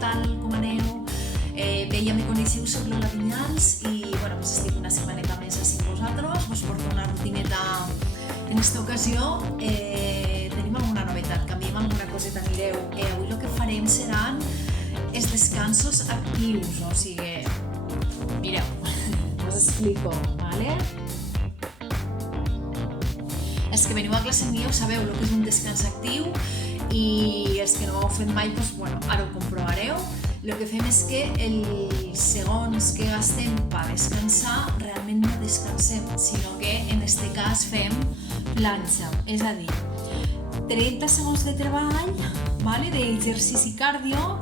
tal, com aneu? Bé, ja me coneixeu, soc Lola Vinyals i estic una setmaneta més així amb vosaltres, vos porto una rutineta. En aquesta ocasió tenim alguna novetat, canviem alguna coseta, mireu. Avui el que farem seran els descansos actius, o sigui, mireu, us explico, ¿vale? Els que veniu a classe meva sabeu el que és un descans actiu i els que no ho heu fet mai, ara ho comprovareu. El que fem és que els segons que gastem per descansar realment no descansem, sinó que en aquest cas fem planxa, és a dir, 30 segons de treball, d'exercici cardio,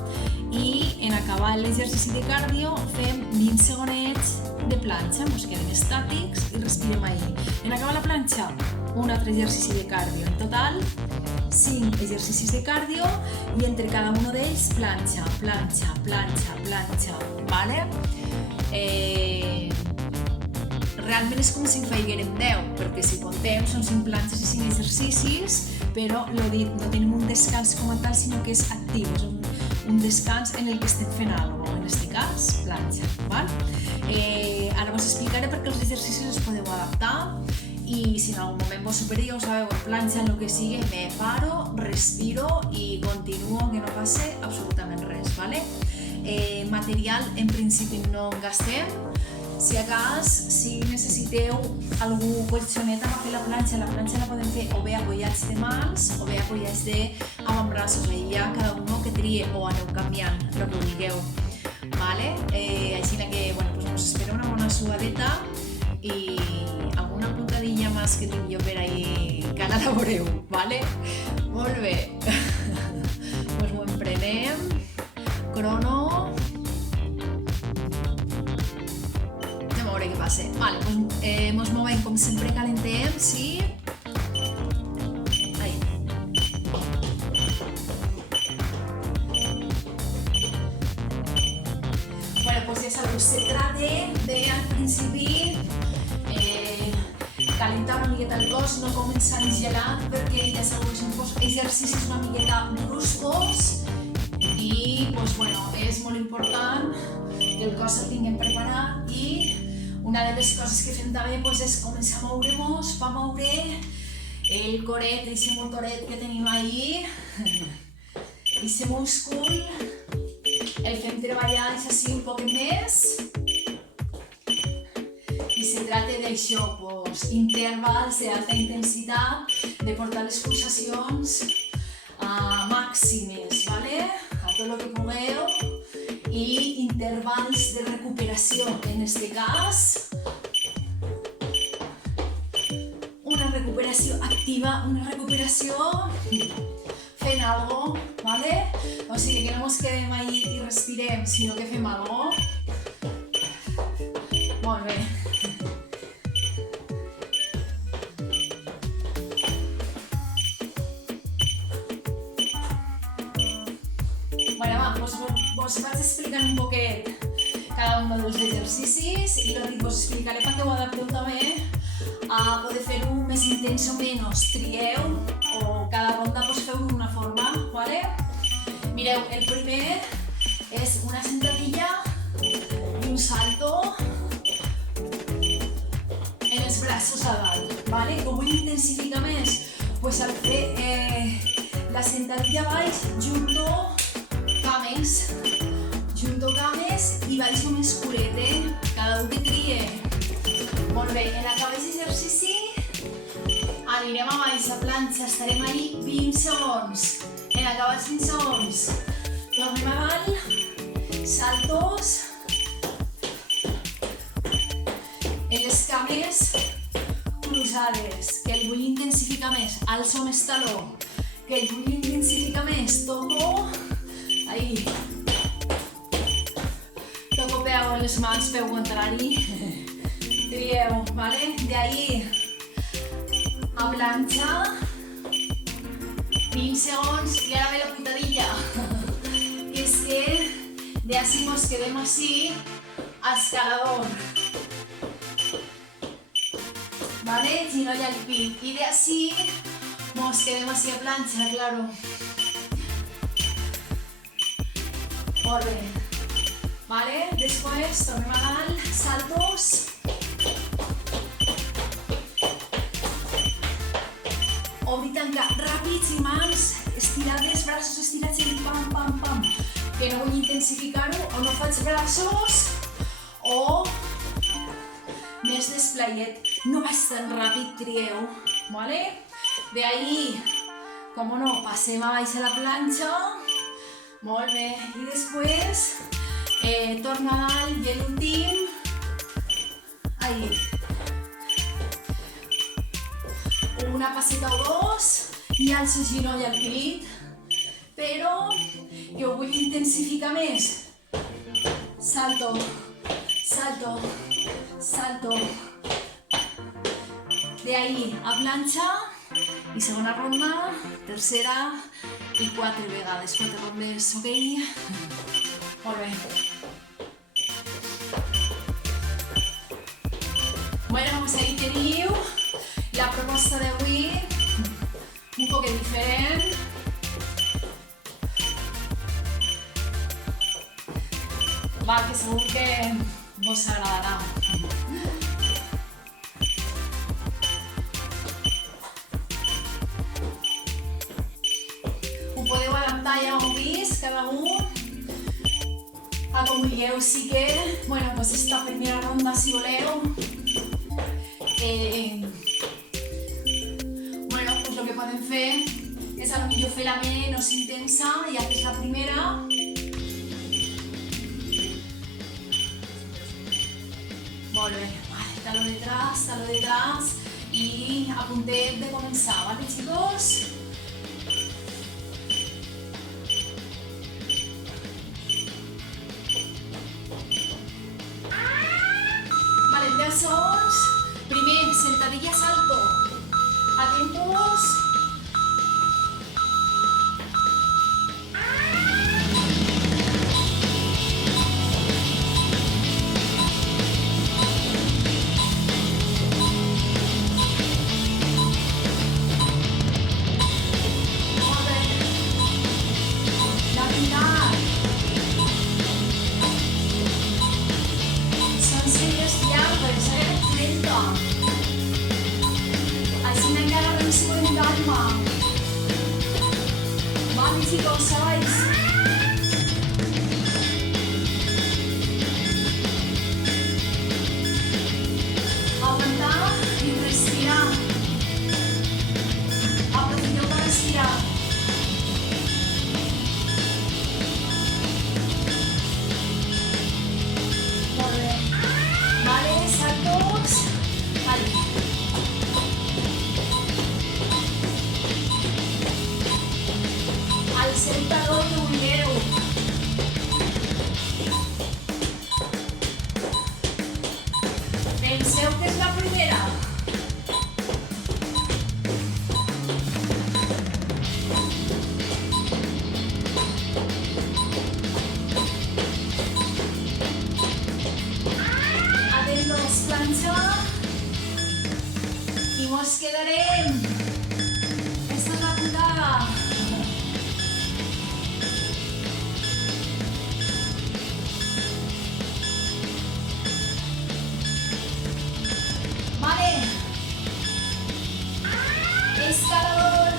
i en acabar l'exercici de cardio fem 20 segonets de planxa, ens quedem estàtics i respirem ahí. En acabar la planxa, un altre exercici de cardio. En total, 5 exercicis de cardio i entre cada un d'ells planxa, planxa, planxa, planxa, ¿vale? Realment és com si en faiguérem 10, perquè si contem són 5 planxes i 5 exercicis, però no tenim un descans com a tal, sinó que és actiu, és un descans en el que estem fent alguna cosa, en aquest cas, planxa, ¿val? Ara vos explicaré perquè els exercicis els podeu adaptar i si en algun moment vos superior, sabeu, en planxa, en el que sigui, me paro, respiro i continuo, que no passe absolutament res, ¿vale? Material en principi no en gastem. Si a cas, si necessiteu algú colxoneta per fer la planxa la podem fer o bé apoyats de mans o bé apoyats d'avantbraços. Ahí ja cada un que trie o aneu canviant el que vulgueu, ¿vale? Així que, us espero una bona suadeta i alguna puntadilla més que tinc jo per ahí que ara la veureu, ¿vale? Molt bé. Pues ho emprenem. Crono. Ja veuré què passa. Vale, pues mos movem com sempre, calentem, sí? Ahí. Bueno, pues ja sabeu, se trata de, al principi, calentar una miqueta el cos, no començar gelat, perquè ja sabeu que són exercicis una miqueta bruscos i és molt important que el cos el tinguem preparat i una de les coses que fem també és començar a moure-nos, per moure el coret, aquest motoret que tenim ahí, aquest múscul, el fem treballar així un poc més i se trata d'això, intervals d'alta intensitat, de portar les pulsacions màximes, a tot el que pugueu, i intervals de recuperació, en aquest cas, una recuperació activa, una recuperació fent alguna cosa, o sigui que no ens quedem ahí i respirem, sinó que fem alguna cosa. Molt bé. Vos vaig explicant un poquet cada un dels exercicis i vos explicaré perquè ho adapteu també a poder fer-ho més intens o menys. Trieu o cada ronda feu-ho d'una forma, ¿vale? Mireu, el primer és una sentadilla i un salto en els braços a dalt, ¿vale? Com vull intensificar més? Pues al fer la sentadilla baix, junto cames i baix com escuret, cada un que trie. Molt bé, en acabar l'exercici anirem a baix a planxa, estarem ahí 20 segons. En acabar els 20 segons tornem a dalt, saltos, en les cames cruzades, que el vull intensificar més, alço més taló, que el vull intensificar més, toco, ahí, toco peu en les mans, peu contrari, trieu, ¿vale? De ahí a planxa, 20 segons i ara ve la putadilla, que és que de así nos quedem así a escalador, ¿vale? Ginoll al pit y de así nos quedem así a planxa, claro. Molt bé. Vale? Després tornem a dalt, saltos. Obrir, tancar, ràpids i mans estirades, braços estirats i pam, pam, pam. Que no vull intensificar-ho, o no faig braços, o més desplayet. No vaig tan ràpid, trieu. Vale? De ahí, com no, passem a baix a la planxa. Molt bé. I després, torna a dalt i l'últim. Ahí. Una passeta o dos i alço el ginoll al pit. Però jo vull intensificar més. Salto, salto, salto. De ahí a planxa i segona ronda, tercera i 4 vegades, 4 rondes, ok? Molt bé. Bueno, pues ahí teniu la proposta d'avui, un poc diferent. Va, que segur que vos agradarà. Ho podeu adaptar, ja ho heu vist, cada un a com vulgueu. Sí que, bueno, pues esta primera ronda, si voleu, bueno, pues lo que podem fer és a lo millor fer la menys intensa, ja que és la primera. Molt bé, vale, taló detrás i a puntet de començar, vale, chicos? Vale, 10 segons. Primer, sentadilla, salto. Atentos. Chicos, ¿sabéis? Aguantar y respirar. Aprovecho para respirar. Muy bien. Vale, saltos. Ahí. Sentador que vulgueu. Penseu que és la primera. Atentos, planxa. I mos quedarem. Esta és la putada. Escalador.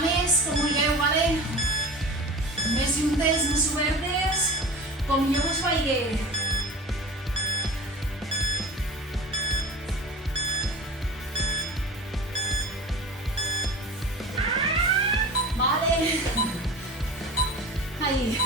Cames, com vulgueu, vale? Més juntes, més obertes, com jo us veieu. Vale. Ahí.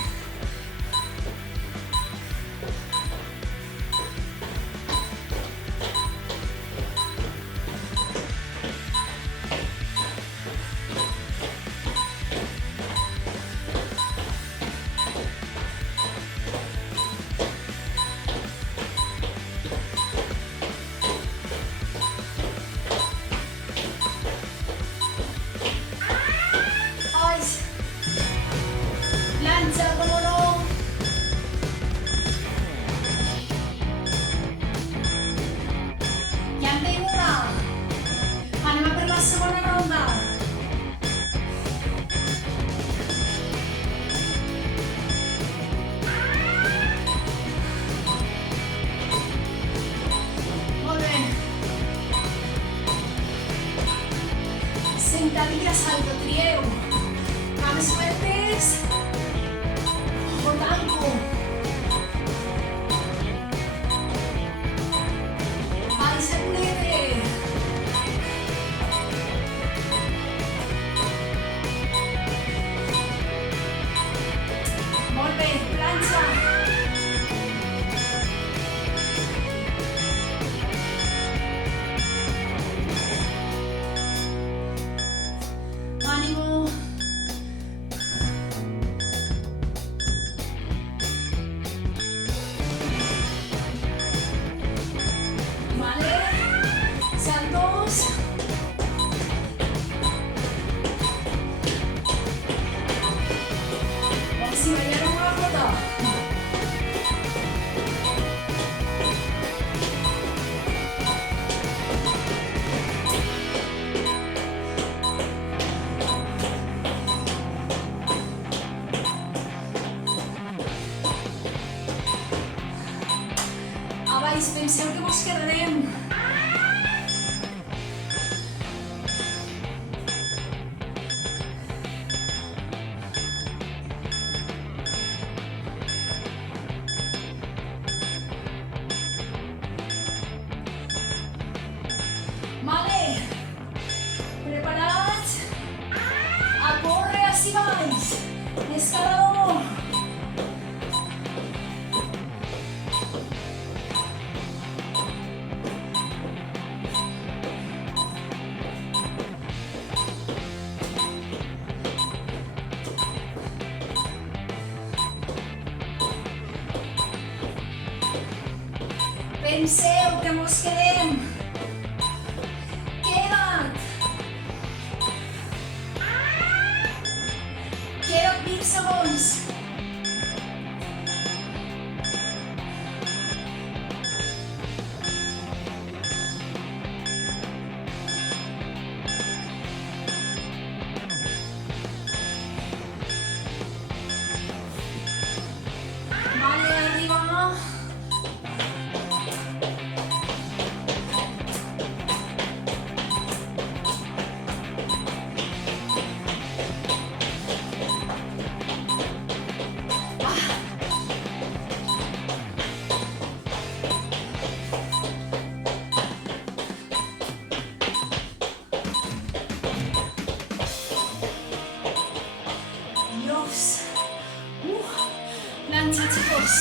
Planxa, com no. Ja en tinc una. Anem a per la segona ronda. Molt bé. Sentadilla, salto, trieu. Cames obertes. Botanco. Bicep libre. Molt bé, planxa. Ànimo. Si veiem una foto. A baix, penseu que vos quedarem. Vale, preparats a córrer ací baix, escalador. Penseu que mos quedem. Queda't 20 segons. Vale, arriba. Planxa, xicos.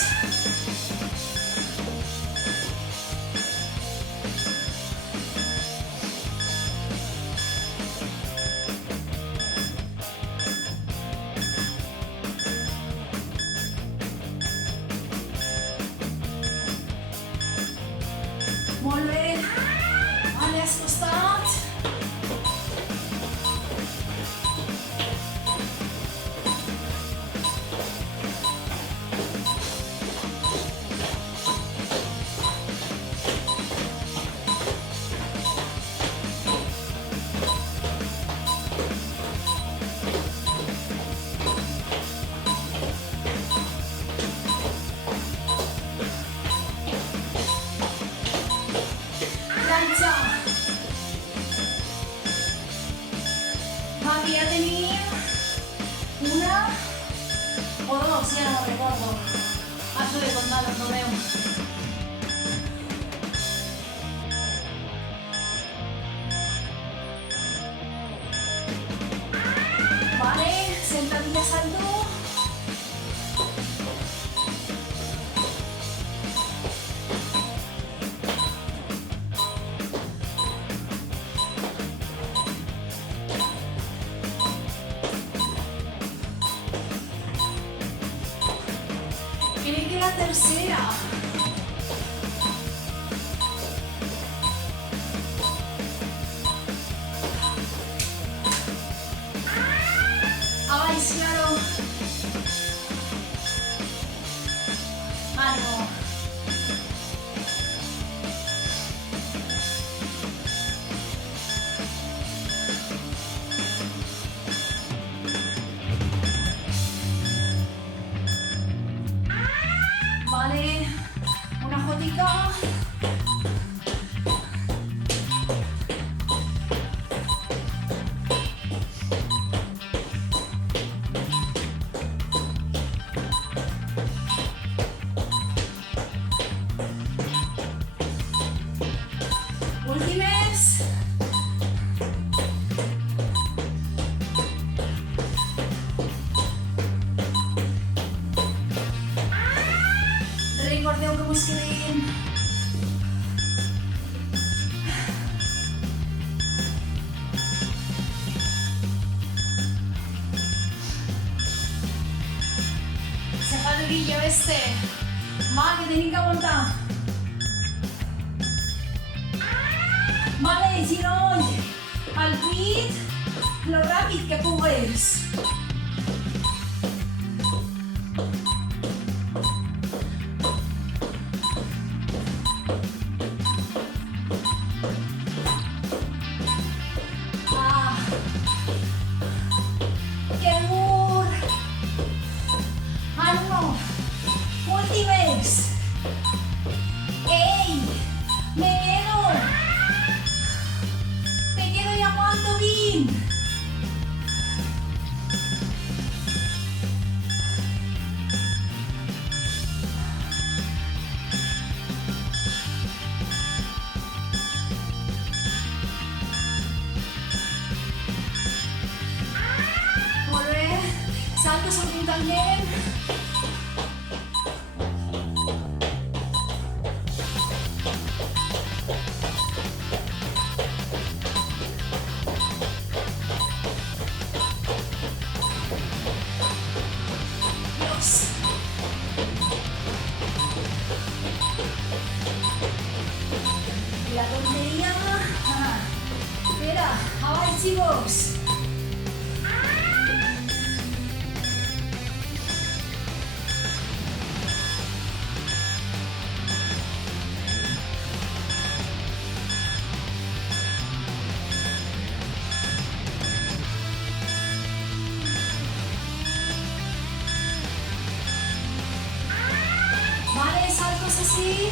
Molt bé. Vale, als costats. si ya no me recuerdo. Hazlo de condado, no veo. Vale, sentadilla, salto. Viene que la tercera. Vais, claro. Ánimo. Vale, una jotica. Últimes. Recordeu que vos quedin. Se fa durillo este. Va, que tenim que aguantar. Vale, giroll al pit, lo ràpid que pugues. Que dur. Ánimo. Últimes. ¡Ey! ¡Me quedo! ¡Me quedo y aguanto bien! Molt bé. Saltos horitzontalment. La tontería. Espera, abajo chicos. Vale, saltos así.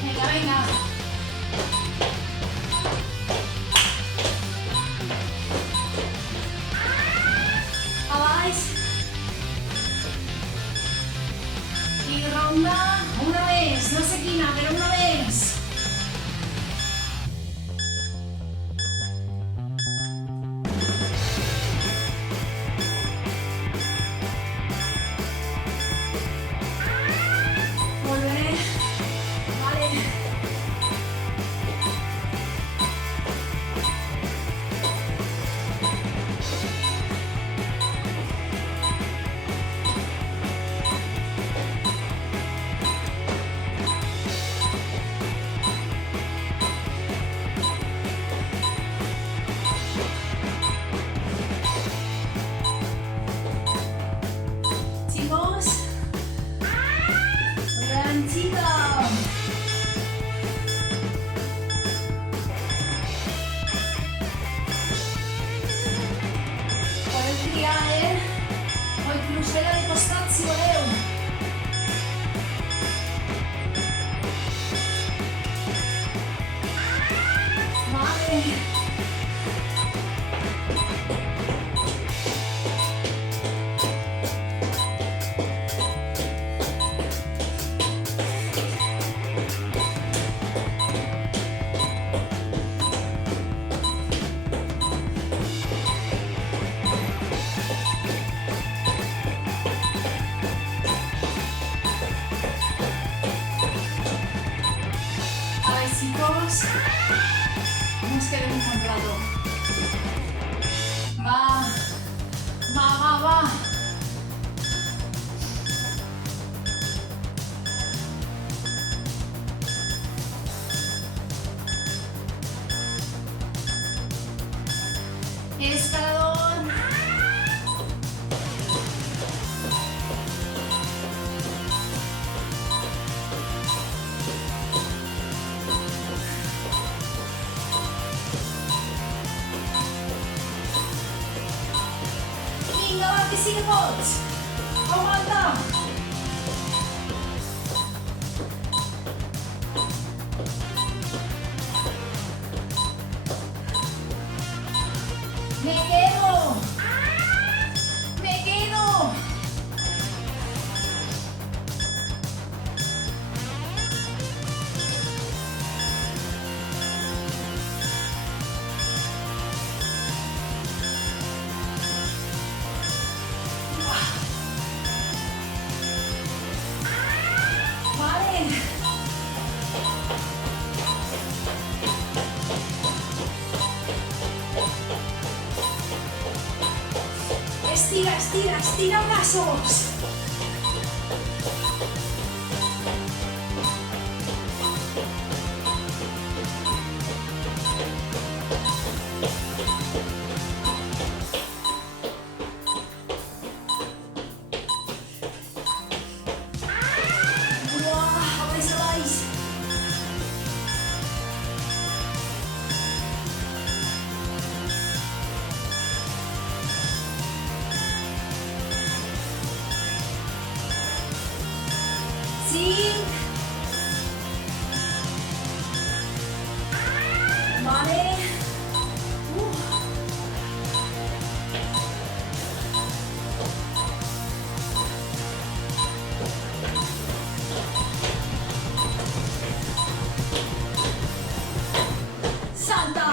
Venga, venga. Abaix. Carrusela de costat, si voleu. Vale. Chicos, nos quedemos un rato. Va, va, va, va. Escalador. Vinga, va, que sí que pots. Aguanta. Me quedo. Me quedo. Vale. Estira, estira, estira brazos. ¡Guau! ¡Vais, vais! Sí. Vale. Salta.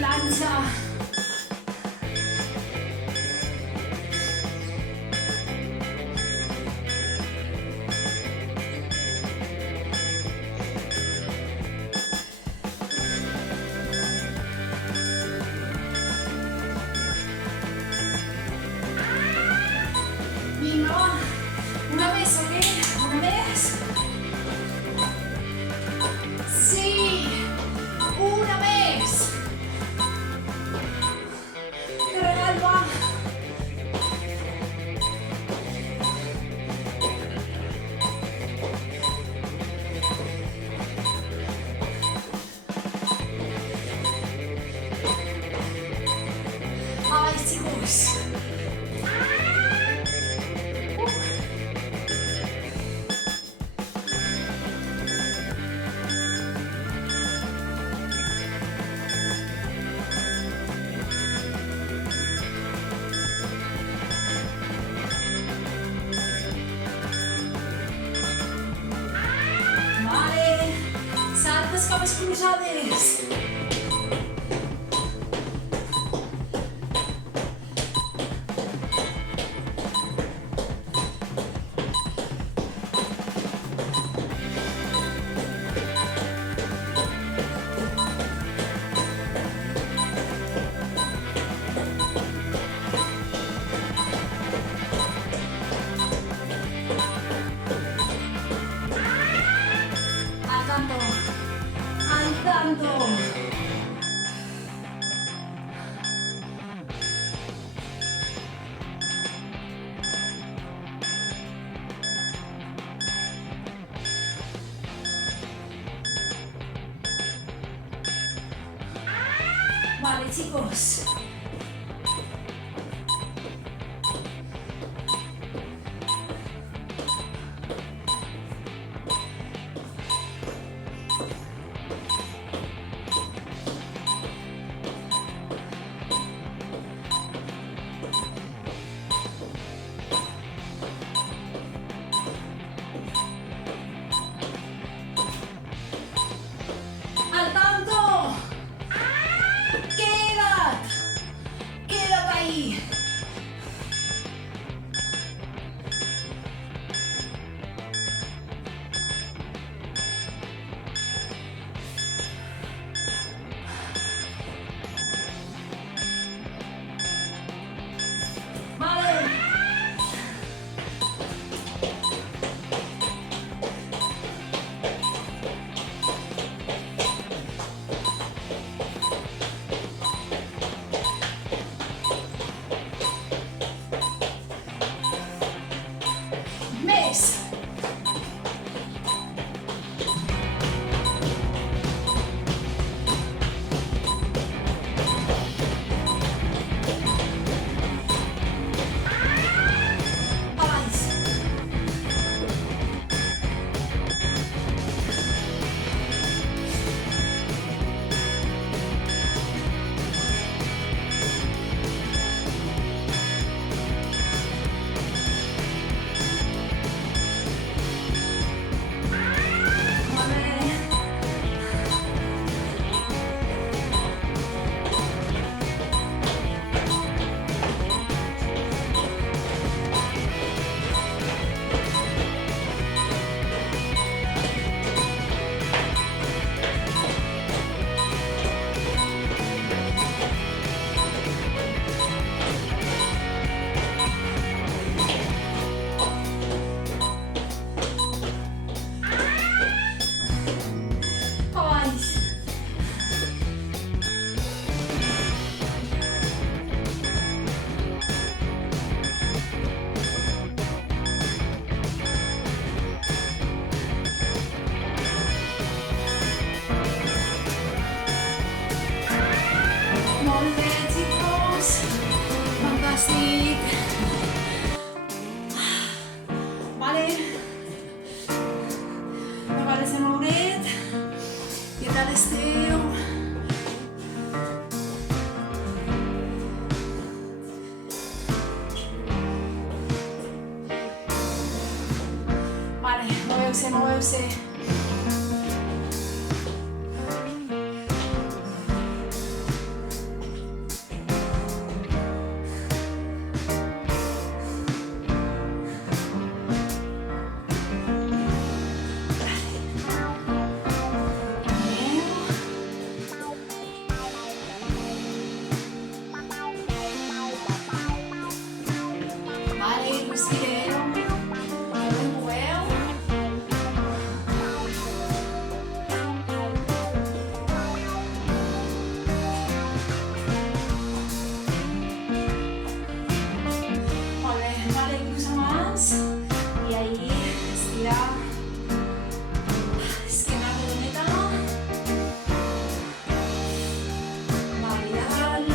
Lanza. Vinga, va. Una més, ok? Una més. Sí. Una més. Carregat, va. Ai, chicos. Vale. Saltes cames cruzades. Al tanto. Al tanto. Vale, chicos. ¡Al tanto! ¡Quédate ahí! Vale. Més. Abans. Vale. Abans. Molt bé, chicos. Fantàstic. Vale. Prepares el mouret. Què tal esteu? Vale, moveu-se, moveu-se. Vale, respireu. Moveu. Molt bé, vale, cruza mans. I ahí, estira. Esquena redoneta. Vale, dalt.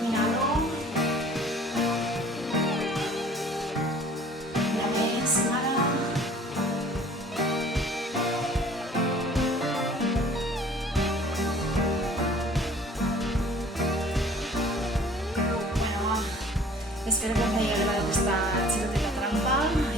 Míralo. Mira més, Mara. Bueno, espero que us hagi agradat aquesta xicoteta trampa.